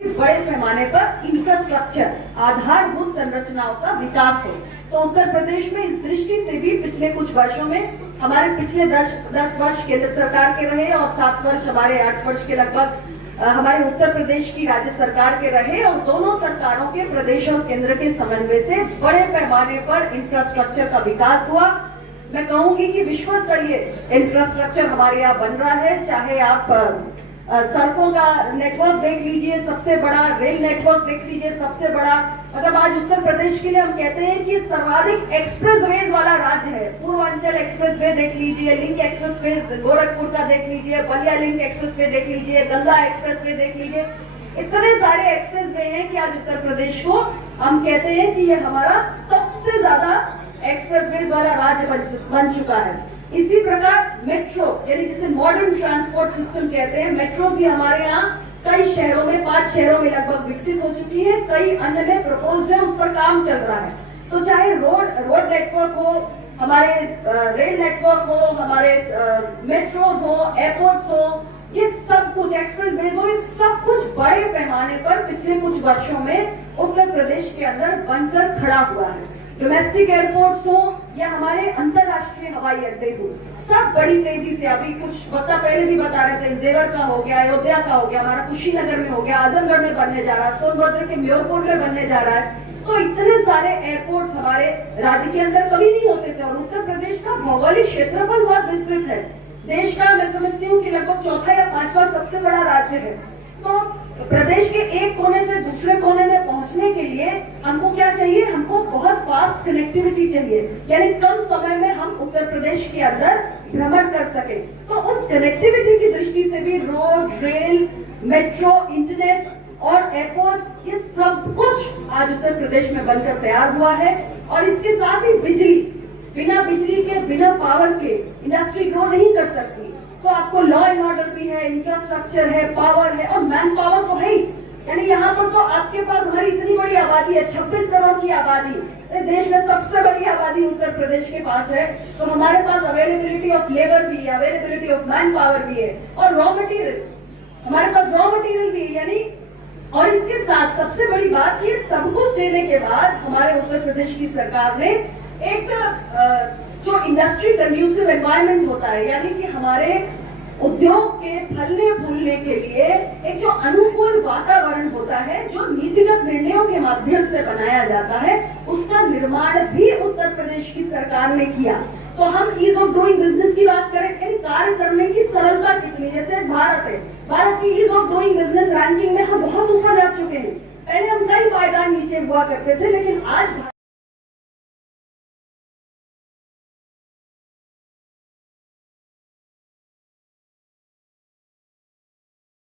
बड़े पैमाने पर इंफ्रास्ट्रक्चर आधारभूत संरचनाओं का विकास हो। तो उत्तर प्रदेश में इस दृष्टि से भी पिछले कुछ वर्षों में हमारे पिछले 10 वर्ष केंद्र सरकार के रहे और 7 वर्ष हमारे 8 वर्ष के लगभग हमारे उत्तर प्रदेश की राज्य सरकार के रहे और दोनों सरकारों के प्रदेश और केंद्र के समन्वय से बड़े पैमाने पर इंफ्रास्ट्रक्चर का विकास हुआ। मैं कहूंगी कि विश्व स्तरीय इंफ्रास्ट्रक्चर हमारे यहाँ बन रहा है, चाहे आप सड़कों का नेटवर्क देख लीजिए, सबसे बड़ा रेल नेटवर्क देख लीजिए, सबसे बड़ा मतलब आज उत्तर प्रदेश के लिए हम कहते हैं कि सर्वाधिक एक्सप्रेसवेज वाला राज्य है। पूर्वांचल एक्सप्रेसवे देख लीजिए, लिंक एक्सप्रेसवे गोरखपुर का देख लीजिए, बलिया लिंक एक्सप्रेसवे देख लीजिए, गंगा एक्सप्रेसवे देख लीजिए, इतने सारे एक्सप्रेसवे हैं कि आज उत्तर प्रदेश को हम कहते हैं कि ये हमारा सबसे ज्यादा एक्सप्रेसवेज वाला राज्य बन चुका है। इसी प्रकार मेट्रो यानी जिसे मॉडर्न ट्रांसपोर्ट सिस्टम कहते हैं, मेट्रो भी हमारे यहाँ कई शहरों में 5 शहरों में लगभग विकसित हो चुकी है, कई अन्य में प्रपोज्ड है, उस पर काम चल रहा है। तो चाहे रोड नेटवर्क हो, हमारे रेल नेटवर्क हो, हमारे मेट्रोज हो, एयरपोर्ट्स हो, ये सब कुछ एक्सप्रेसवेज हो, ये सब कुछ बड़े पैमाने पर पिछले कुछ वर्षों में उत्तर प्रदेश के अंदर बनकर खड़ा हुआ है। डोमेस्टिक एयरपोर्ट्स हो या हमारे अंतरराष्ट्रीय हवाई अड्डे हो, सब बड़ी तेजी से अभी कुछ वक्त पहले भी बता रहे थे, जेवर का हो गया, अयोध्या का हो गया, हमारा कुशीनगर में हो गया, आजमगढ़ में बनने जा रहा है, सोनभद्र के म्योरपुर में बनने जा रहा है। तो इतने सारे एयरपोर्ट्स हमारे राज्य के अंदर कभी नहीं होते थे और उत्तर प्रदेश का भौगोलिक क्षेत्रफल बहुत विस्तृत है। देश का मैं समझती हूँ कि लगभग 4था या 5वां सबसे बड़ा राज्य है। तो प्रदेश के एक कोने से दूसरे कोने में पहुंचने के लिए हमको क्या चाहिए? हमको बहुत फास्ट कनेक्टिविटी चाहिए, यानी कम समय में हम उत्तर प्रदेश के अंदर भ्रमण कर सके। तो उस कनेक्टिविटी की दृष्टि से भी रोड, रेल, मेट्रो, इंटरनेट और एयरपोर्ट्स, ये सब कुछ आज उत्तर प्रदेश में बनकर तैयार हुआ है। और इसके साथ ही बिजली, बिना बिजली के, बिना पावर के इंडस्ट्री ग्रो नहीं कर सकती। तो आपको लॉ एंड ऑर्डर भी है, इंफ्रास्ट्रक्चर है, पावर है और मैन पावर तो है ही। यानी यहाँ पर तो आपके पास हमारी इतनी बड़ी आबादी है, 26 करोड़ की आबादी, देश में सबसे बड़ी आबादी उत्तर प्रदेश के पास है। तो हमारे पास अवेलेबिलिटी ऑफ लेबर भी है, अवेलेबिलिटी ऑफ मैन पावर भी है और रॉ मटेरियल, हमारे पास रॉ मटेरियल भी है। यानी और इसके साथ सबसे बड़ी बात, ये सब कुछ देने के बाद हमारे उत्तर प्रदेश की सरकार ने एक जो इंडस्ट्री कंड्यूसिव एनवायरनमेंट होता है, यानी कि हमारे उद्योग के फलने फूलने के लिए एक जो अनुकूल वातावरण होता है, जो नीतिगत निर्णयों के माध्यम से बनाया जाता है, उसका निर्माण भी उत्तर प्रदेश की सरकार ने किया। तो हम ईज ऑफ डूइंग बिजनेस की बात करें, यानी कार्य करने की सरलता कितनी, जैसे भारत है, भारत की ease of doing business ranking में हम बहुत ऊपर जा चुके हैं। पहले हम कई पायदान नीचे हुआ करते थे, लेकिन आज